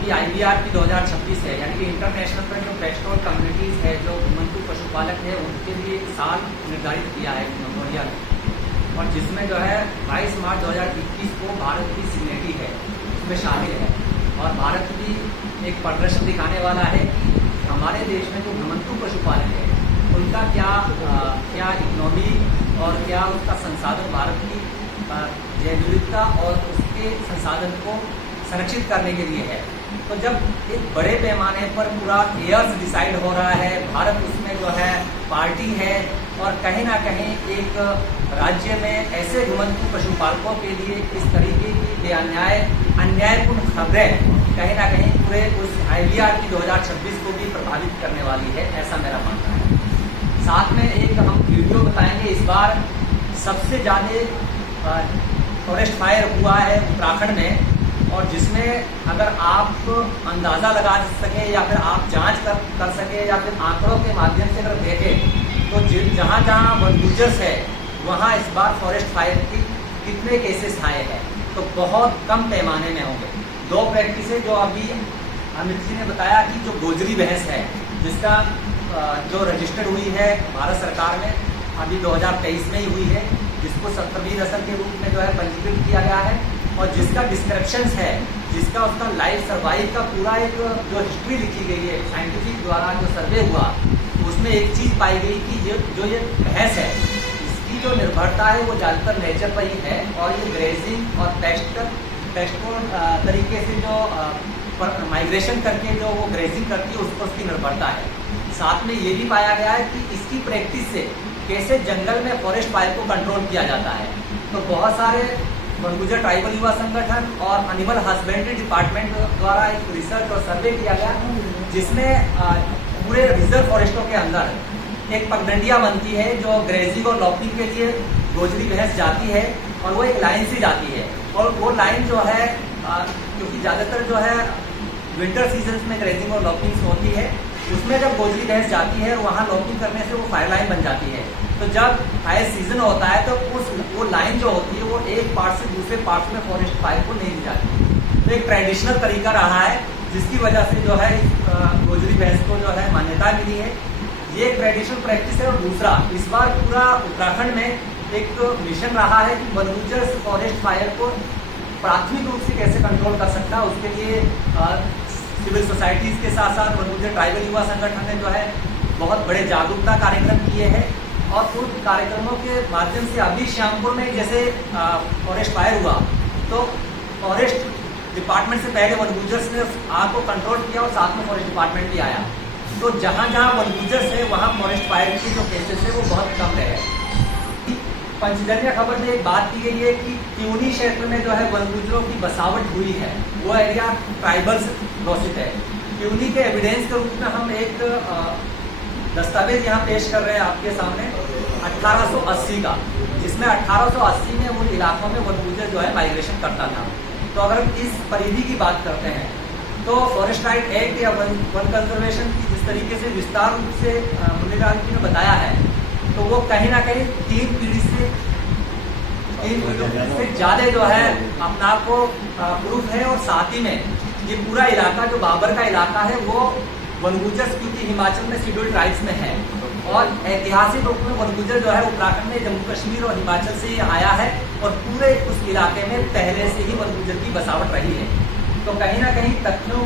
अभी IBR की 2026 है, यानी कि इंटरनेशनल पर जो पेस्टोरल कम्युनिटीज़ है, जो घुमंतू पशुपालक है, उनके लिए एक साल निर्धारित किया है मेमोरिया ने, और जिसमें जो है 22 मार्च 2021 को भारत की सिग्नेटी है, उसमें शामिल है। और भारत भी एक प्रदर्शन दिखाने वाला है कि हमारे देश में जो घुमंतू पशुपालक है उनका क्या इकोनॉमी और क्या उसका संसाधन, भारत की जैव विविधता और उसके संसाधन को संरक्षित करने के लिए है। तो जब एक बड़े पैमाने पर पूरा एयर्स डिसाइड हो रहा है, भारत उसमें जो है पार्टी है, और कहीं ना कहीं एक राज्य में ऐसे घुमंतू पशुपालकों के लिए इस तरीके की अन्यायपूर्ण खबरें कहीं ना कहीं पूरे उस IBR की 2026 को भी प्रभावित करने वाली है, ऐसा मेरा मानना है। साथ में एक हम वीडियो बताएंगे, इस बार सबसे ज़्यादा फॉरेस्ट फायर हुआ है उत्तराखंड में, और जिसमें अगर आप अंदाज़ा लगा सके या फिर आप जांच कर सके या फिर आंकड़ों के माध्यम से अगर देखें तो जहाँ जहाँ वन गुजर्स है वहाँ इस बार फॉरेस्ट फायर की कितने केसेस आए हैं, तो बहुत कम पैमाने में होंगे। दो प्रैक्टिसें जो अभी अमित जी ने बताया कि जो गोजरी भैंस है, जिसका जो रजिस्टर्ड हुई है भारत सरकार में अभी 2023 में ही हुई है, जिसको सप्तमी नस्ल के रूप में जो है पंजीकृत किया गया है, और जिसका डिस्क्रिप्शंस है, जिसका उसका लाइफ सर्वाइव का पूरा एक जो हिस्ट्री लिखी गई है साइंटिफिक द्वारा जो सर्वे हुआ, उसमें एक चीज़ पाई गई कि जो ये भैंस है, इसकी जो निर्भरता है वो ज़्यादातर नेचर पर ही है, और ये ग्रेजिंग और पेस्टोरल तरीके से जो माइग्रेशन करके जो वो ग्रेजिंग करती है, उस पर उसकी निर्भरता है। साथ में ये भी पाया गया है कि इसकी प्रैक्टिस से कैसे जंगल में फॉरेस्ट फायर को कंट्रोल किया जाता है। तो बहुत सारे वनगुजर ट्राइबल युवा संगठन और एनिमल हस्बेंड्री डिपार्टमेंट द्वारा एक रिसर्च और सर्वे किया गया, जिसमें पूरे रिजर्व फॉरेस्टों के अंदर एक पगडंडिया बनती है जो ग्रेजिंग और लॉपिंग के लिए गोजरी भैंस जाती है, और वो एक लाइन से जाती है, और वो लाइन जो है क्योंकि ज़्यादातर जो है विंटर सीजन में ग्रेजिंग और लॉपिंग होती है, उसमें जब गोजरी भैंस जाती है और वहाँ लॉपिंग करने से वो फायर लाइन बन जाती है। तो जब फायर सीजन होता है तो वो लाइन जो होती है वो एक पार्ट से दूसरे पार्ट में फॉरेस्ट फायर को नहीं जाती। तो एक ट्रेडिशनल तरीका रहा है, जिसकी वजह से जो है गोजरी भैंस को जो है मान्यता मिली है। ये एक ट्रेडिशनल प्रैक्टिस है। और दूसरा, इस बार पूरा उत्तराखंड में एक मिशन रहा है कि वन गुजर्स फॉरेस्ट फायर को प्राथमिक रूप से कैसे कंट्रोल कर सकता है। उसके लिए सिविल सोसाइटीज़ के साथ साथ वन गुजर ट्राइबल युवा संगठन ने जो है बहुत बड़े जागरूकता कार्यक्रम किए हैं, और उन कार्यक्रमों के माध्यम से अभी श्यामपुर में जैसे फॉरेस्ट फायर हुआ तो फॉरेस्ट डिपार्टमेंट से पहले वन गुजर्स ने आग को कंट्रोल किया, और साथ में फॉरेस्ट डिपार्टमेंट भी आया। तो जहाँ जहाँ वन गुजर्स है वहाँ फॉरेस्ट फायर के जो केसेस है वो बहुत कम रहे। पंचजन्य खबर में एक बात की गई है कि क्यूनी क्षेत्र में जो है वन गुजरों की बसावट हुई है, वो एरिया ट्राइबल्स घोषित है। क्यूनी के एविडेंस के रूप में हम एक दस्तावेज यहाँ पेश कर रहे हैं आपके सामने 1880 का, जिसमें 1880 में उन इलाकों में वन गुजर जो है माइग्रेशन करता था। तो अगर हम इस परिधि की बात करते हैं तो फॉरेस्ट राइट एक्ट या वन कंजर्वेशन की जिस तरीके से विस्तार रूप से मुरलीलाल जी ने बताया है, तो वो कहीं ना कहीं 3 पीढ़ी से ज़्यादा जो है अपना आप को प्रूफ है। और साथ ही में ये पूरा इलाका जो बाबर का इलाका है वो वन गुजर्स, क्योंकि हिमाचल में शेड्यूल्ड ट्राइब्स में है, और ऐतिहासिक रूप में वन गुजर जो है उत्तराखंड में जम्मू कश्मीर और हिमाचल से ही आया है, और पूरे उस इलाके में पहले से ही वन गुजर की बसावट रही है। तो कहीं ना कहीं तथ्यों